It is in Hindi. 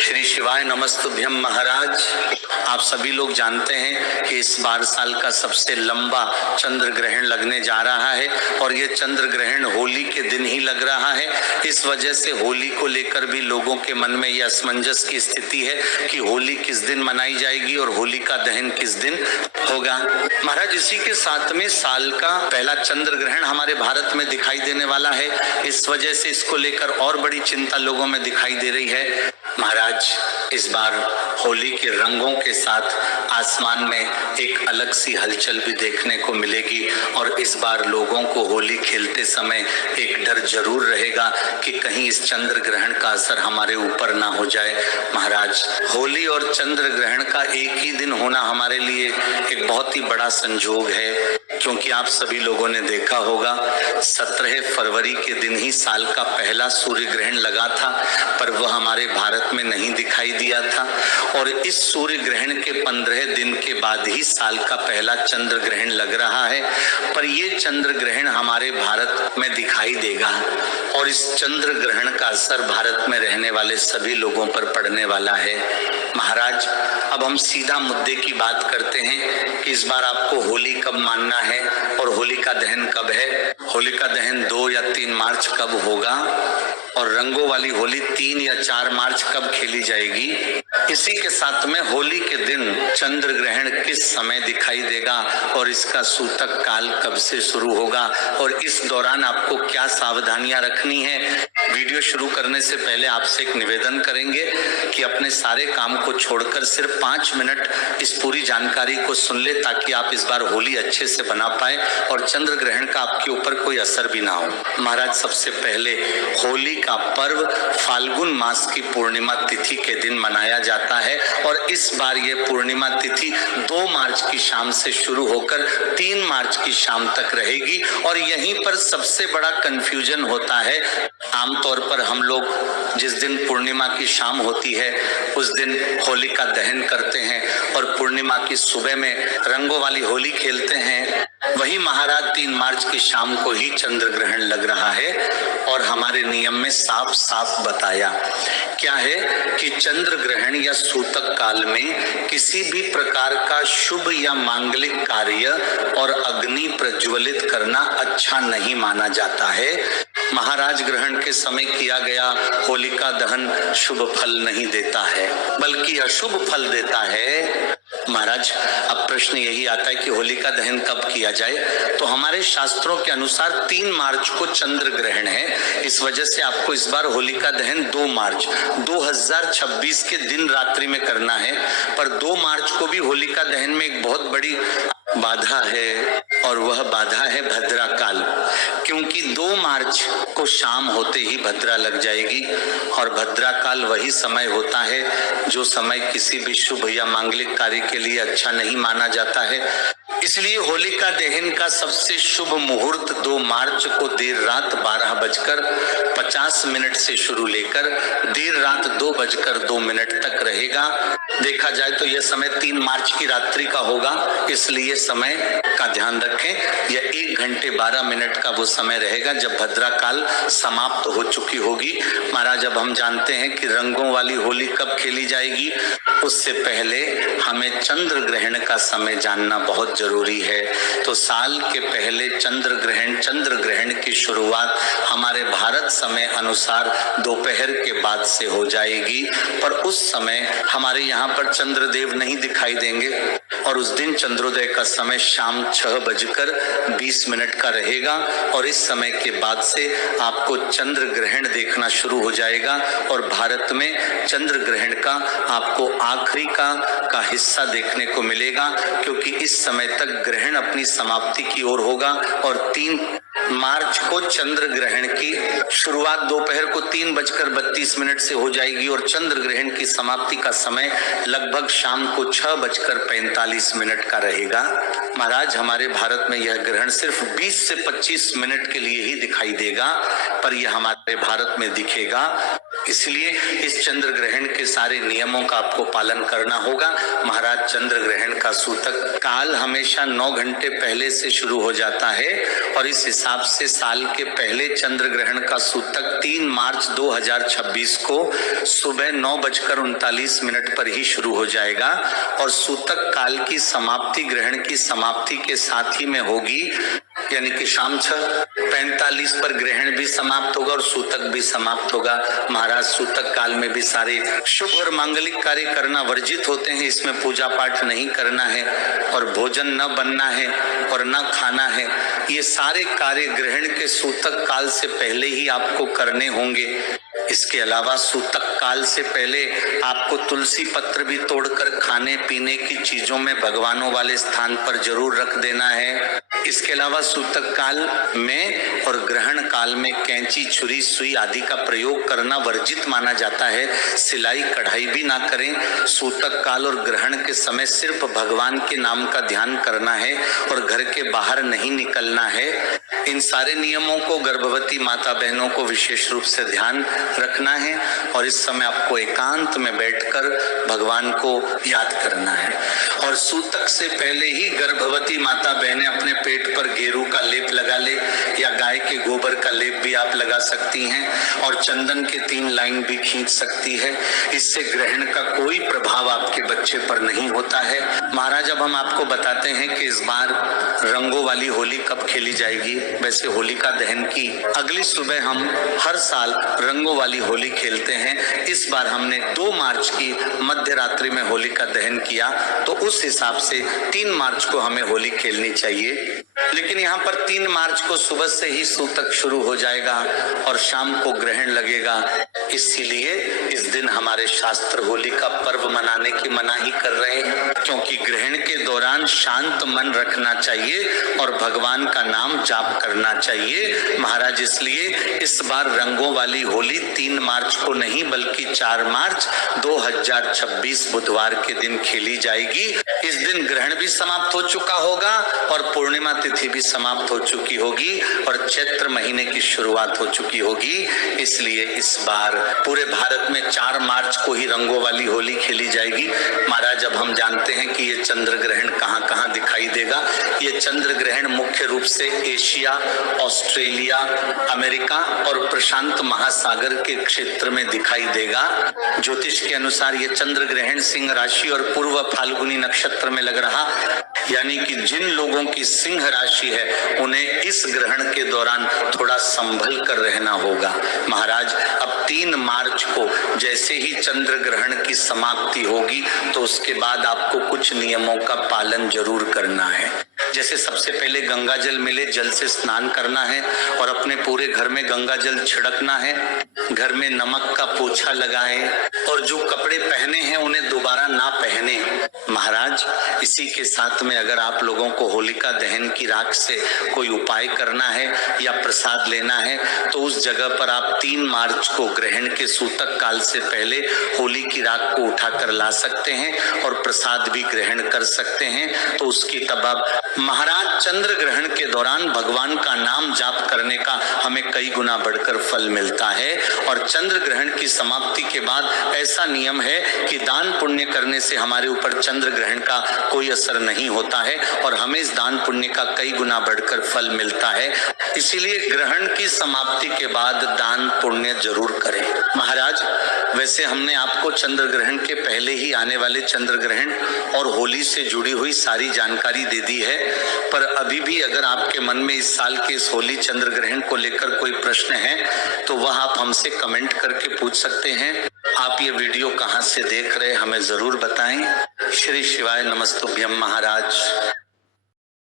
श्री शिवाय नमस्तुभ्यम महाराज। आप सभी लोग जानते हैं कि इस बार साल का सबसे लंबा चंद्र ग्रहण लगने जा रहा है और ये चंद्र ग्रहण होली के दिन ही लग रहा है। इस वजह से होली को लेकर भी लोगों के मन में यह असमंजस की स्थिति है कि होली किस दिन मनाई जाएगी और होली का दहन किस दिन होगा। महाराज, इसी के साथ में साल का पहला चंद्र ग्रहण हमारे भारत में दिखाई देने वाला है। इस वजह से इसको लेकर और बड़ी चिंता लोगों में दिखाई दे रही है। महाराज, इस बार होली के रंगों के साथ आसमान में एक अलग सी हलचल भी देखने को मिलेगी और इस बार लोगों को होली खेलते समय एक डर जरूर रहेगा कि कहीं इस चंद्र ग्रहण का असर हमारे ऊपर ना हो जाए। महाराज, होली और चंद्र ग्रहण का एक ही दिन होना हमारे लिए एक बहुत ही बड़ा संजोग है, क्योंकि आप सभी लोगों ने देखा होगा 17 फरवरी के दिन ही साल का पहला सूर्य ग्रहण लगा था, पर वह हमारे भारत में नहीं दिखाई दिया था और इस सूर्य ग्रहण के 15 दिन के बाद ही साल का पहला चंद्र ग्रहण लग रहा है। पर ये चंद्र ग्रहण हमारे भारत में दिखाई देगा और इस चंद्र ग्रहण का असर भारत में रहने वाले सभी लोगों पर पड़ने वाला है। महाराज, अब हम सीधा मुद्दे की बात करते हैं कि इस बार आपको होली कब मानना है और होली का दहन कब है। होली का दहन 2 या 3 मार्च कब होगा और रंगों वाली होली 3 या 4 मार्च कब खेली जाएगी। इसी के साथ में होली के दिन चंद्र ग्रहण किस समय दिखाई देगा और इसका सूतक काल कब से शुरू होगा और इस दौरान आपको क्या सावधानियां रखनी है। वीडियो शुरू करने से पहले आपसे एक निवेदन करेंगे कि अपने सारे काम को छोड़कर सिर्फ 5 मिनट इस पूरी जानकारी को सुन ले, ताकि आप इस बार होली अच्छे से बना पाए और चंद्र ग्रहण का आपके ऊपर कोई असर भी ना हो। महाराज, सबसे पहले होली का पर्व फाल्गुन मास की पूर्णिमा तिथि के दिन मनाया जाता है और इस बार ये पूर्णिमा तिथि 2 मार्च की शाम से शुरू होकर 3 मार्च की शाम तक रहेगी और यहीं पर सबसे बड़ा कंफ्यूजन होता है। आमतौर पर हम लोग जिस दिन पूर्णिमा की शाम होती है उस दिन होली का दहन करते हैं और पूर्णिमा की सुबह में रंगों वाली होली खेलते हैं। वही महाराज 3 मार्च की शाम को ही चंद्र ग्रहण लग रहा है और हमारे नियम में साफ साफ बताया क्या है कि चंद्र ग्रहण या सूतक काल में किसी भी प्रकार का शुभ या मांगलिक कार्य और अग्नि प्रज्वलित करना अच्छा नहीं माना जाता है। महाराज, ग्रहण के समय किया गया होलिका दहन शुभ फल नहीं देता है बल्कि अशुभ फल देता है। महाराज, अब प्रश्न यही आता है कि होलिका दहन कब किया जाए, तो हमारे शास्त्रों के अनुसार 3 मार्च को चंद्र ग्रहण है। इस वजह से आपको इस बार होलिका दहन 2 मार्च 2026 के दिन रात्रि में करना है। पर 2 मार्च को भी होलिका दहन में एक बहुत बड़ी बाधा है और वह बाधा है भद्रा काल, क्योंकि 2 मार्च को शाम होते ही भद्रा लग जाएगी और भद्रा काल वही समय होता है जो समय किसी भी शुभ या मांगलिक कार्य के लिए अच्छा नहीं माना जाता है। इसलिए होलिका दहन का सबसे शुभ मुहूर्त 2 मार्च को देर रात 12:50 से शुरू लेकर देर रात 2:02 तक रहेगा। देखा जाए तो यह समय 3 मार्च की रात्रि का होगा, इसलिए समय का ध्यान रखें। यह 1 घंटे 12 मिनट का वो समय रहेगा जब भद्रा काल समाप्त हो चुकी होगी। महाराज, अब हम जानते हैं कि रंगों वाली होली कब खेली जाएगी। उससे पहले हमें चंद्र ग्रहण का समय जानना बहुत जरूरी है। तो साल के पहले चंद्र ग्रहण की शुरुआत हमारे भारत समय अनुसार दोपहर के बाद से हो जाएगी, पर उस समय हमारे यहाँ पर चंद्रदेव नहीं दिखाई देंगे और उस दिन चंद्रोदय का समय शाम 6:20 का रहेगा और इस समय के बाद से आपको चंद्र ग्रहण देखना शुरू हो जाएगा और भारत में चंद्र ग्रहण का आपको आखिरी का हिस्सा देखने को मिलेगा, क्योंकि इस समय तक ग्रहण अपनी समाप्ति की ओर होगा और 3 मार्च को चंद्र ग्रहण की शुरुआत दोपहर को 3:32 से हो जाएगी और चंद्र ग्रहण की समाप्ति का समय लगभग शाम को 6:45 का रहेगा। महाराज, हमारे भारत में यह ग्रहण सिर्फ 20 से 25 मिनट के लिए ही दिखाई देगा, पर यह हमारे भारत में दिखेगा इसलिए इस चंद्र ग्रहण के सारे नियमों का आपको पालन करना होगा। महाराज, चंद्र ग्रहण का सूतक काल हमेशा 9 घंटे पहले से शुरू हो जाता है और इस हिसाब से साल के पहले चंद्र ग्रहण का सूतक 3 मार्च 2026 को सुबह 9:39 पर ही शुरू हो जाएगा और सूतक काल की समाप्ति ग्रहण की समाप्ति के साथ ही में होगी, यानी कि शाम 6:45 पर ग्रहण भी समाप्त होगा और सूतक भी समाप्त होगा। महाराज, सूतक काल में भी सारे शुभ और मांगलिक कार्य करना वर्जित होते हैं। इसमें पूजा पाठ नहीं करना है और भोजन न बनना है और न खाना है। ये सारे कार्य ग्रहण के सूतक काल से पहले ही आपको करने होंगे। इसके अलावा सूतक काल से पहले आपको तुलसी पत्र भी तोड़कर खाने पीने की चीजों में भगवानों वाले स्थान पर जरूर रख देना है। इसके अलावा सूतक काल में और ग्रहण काल में कैंची, छुरी, सुई आदि का प्रयोग करना वर्जित माना जाता है। सिलाई कढ़ाई भी ना करें। सूतक काल और ग्रहण के समय सिर्फ भगवान के नाम का ध्यान करना है और घर के बाहर नहीं निकलना है। इन सारे नियमों को गर्भवती माता बहनों को विशेष रूप से ध्यान रखना है और इस समय आपको एकांत में बैठकर भगवान को याद करना है। और सूतक से पहले ही गर्भवती माता बहनें अपने पेट पर गेरू का लेप लगा ले या गाय के गोबर का लेप भी आप लगा सकती हैं और चंदन के 3 लाइन भी खींच सकती है। इससे ग्रहण का कोई प्रभाव आपके बच्चे पर नहीं होता है। महाराज, अब हम आपको बताते हैं कि इस बार रंगों वाली होली कब खेली जाएगी। वैसे होलिका दहन की अगली सुबह हम हर साल रंगों वाली होली खेलते हैं। इस बार हमने 2 मार्च की मध्य रात्रि में होलिका दहन किया, तो उस हिसाब से 3 मार्च को हमें होली खेलनी चाहिए। लेकिन यहाँ पर 3 मार्च को सुबह से ही सूतक शुरू हो जाएगा और शाम को ग्रहण लगेगा। इसीलिए इस दिन हमारे शास्त्र होली का पर्व मनाने की मनाही कर रहे हैं, क्योंकि ग्रहण के दौरान शांत मन रखना चाहिए और भगवान का नाम जाप करना चाहिए। महाराज, इसलिए इस बार रंगों वाली होली 3 मार्च को नहीं बल्कि 4 मार्च 2026 बुधवार के दिन खेली जाएगी। इस दिन ग्रहण भी समाप्त हो चुका होगा और पूर्णिमा तिथि भी समाप्त हो चुकी होगी और चैत्र महीने की शुरुआत हो चुकी होगी। इसलिए इस बार पूरे भारत में 4 मार्च को ही रंगों वाली होली खेली जाएगी। महाराज, अब हम जानते हैं कि ये चंद्र ग्रहण कहाँ कहाँ दिखाई देगा। ये चंद्र ग्रहण मुख्य रूप से एशिया, ऑस्ट्रेलिया, अमेरिका और प्रशांत महासागर के क्षेत्र में दिखाई देगा। ज्योतिष के अनुसार ये चंद्र ग्रहण सिंह राशि और पूर्व फाल्गुनी नक्षत्र में लग रहा, यानी कि जिन लोगों की सिंह राशि है उन्हें इस ग्रहण के दौरान थोड़ा संभल कर रहना होगा। महाराज, अब 3 मार्च को जैसे ही चंद्र ग्रहण की समाप्ति होगी तो उसके बाद आपको कुछ नियमों का पालन जरूर करना है। जैसे सबसे पहले गंगा जल मिले जल से स्नान करना है और अपने पूरे घर में गंगा जल छिड़कना है। घर में नमक का पोछा लगाएं और जो कपड़े पहने हैं उन्हें दोबारा ना पहने। महाराज, इसी के साथ में अगर आप लोगों को होलिका दहन की राख से कोई उपाय करना है या प्रसाद लेना है तो उस जगह पर आप 3 मार्च को ग्रहण के सूतक काल से पहले होली की राख को उठाकर ला सकते हैं और प्रसाद भी ग्रहण कर सकते हैं। तो उसकी तब आप महाराज, चंद्र ग्रहण के दौरान भगवान का नाम जाप करने का हमें कई गुना बढ़कर फल मिलता है। और चंद्र ग्रहण की समाप्ति के बाद ऐसा नियम है कि दान पुण्य करने से हमारे ऊपर चंद्र ग्रहण का कोई असर नहीं होता है और हमें इस दान पुण्य का कई गुना बढ़कर फल मिलता है। इसीलिए ग्रहण की समाप्ति के बाद दान पुण्य जरूर करें। महाराज, वैसे हमने आपको चंद्र ग्रहण के पहले ही आने वाले चंद्र ग्रहण और होली से जुड़ी हुई सारी जानकारी दे दी है, पर अभी भी अगर आपके मन में इस साल के इस होली चंद्र ग्रहण को लेकर कोई प्रश्न है तो वह आप हमसे कमेंट करके पूछ सकते हैं। आप ये वीडियो कहाँ से देख रहे हैं हमें जरूर बताएं। श्री शिवाय नमस्तुभ्यम महाराज।